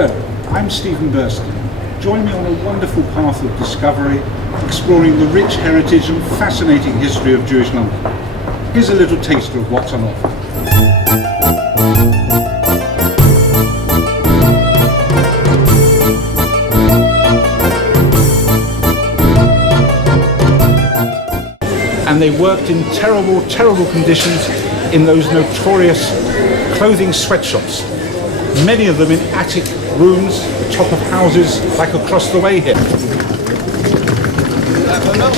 Hello, I'm Stephen Burston. Join me on a wonderful path of discovery, exploring the rich heritage and fascinating history of Jewish London. Here's a little taster of what's on offer. And they worked in terrible, terrible conditions in those notorious clothing sweatshops. Many of them in attic rooms, the top of houses, like across the way here.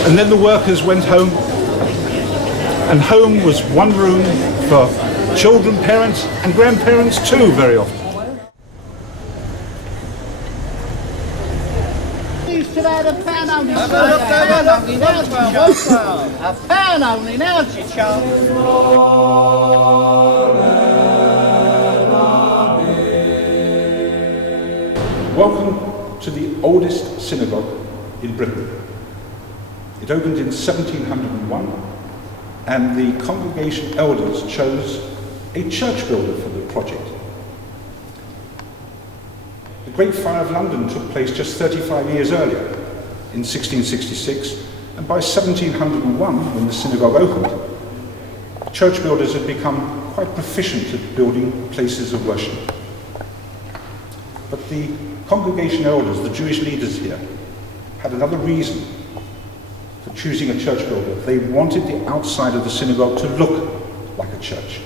And then the workers went home, and home was one room for children, parents, and grandparents too, very often. A pound only now, child. Welcome to the oldest synagogue in Britain. It opened in 1701, and the congregation elders chose a church builder for the project. The Great Fire of London took place just 35 years earlier, in 1666, and by 1701, when the synagogue opened, church builders had become quite proficient at building places of worship. But the congregation elders, the Jewish leaders here, had another reason for choosing a church builder. They wanted the outside of the synagogue to look like a church.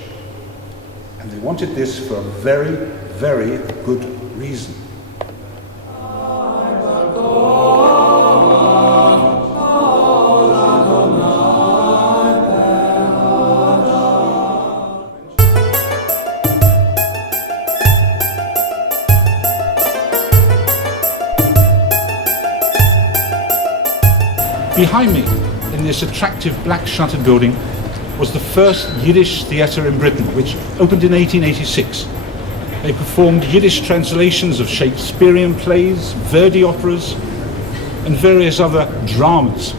And they wanted this for a very, very good reason. Behind me, in this attractive black shuttered building, was the first Yiddish theatre in Britain, which opened in 1886. They performed Yiddish translations of Shakespearean plays, Verdi operas, and various other dramas.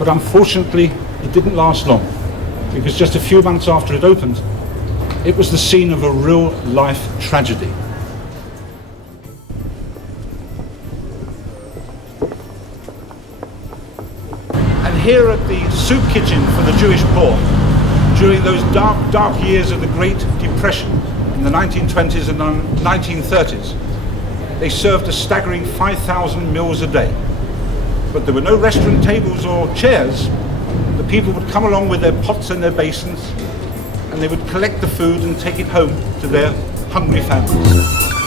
But unfortunately, it didn't last long, because just a few months after it opened, it was the scene of a real-life tragedy. Here at the soup kitchen for the Jewish poor, during those dark, dark years of the Great Depression in the 1920s and 1930s, they served a staggering 5,000 meals a day. But there were no restaurant tables or chairs. The people would come along with their pots and their basins, and they would collect the food and take it home to their hungry families.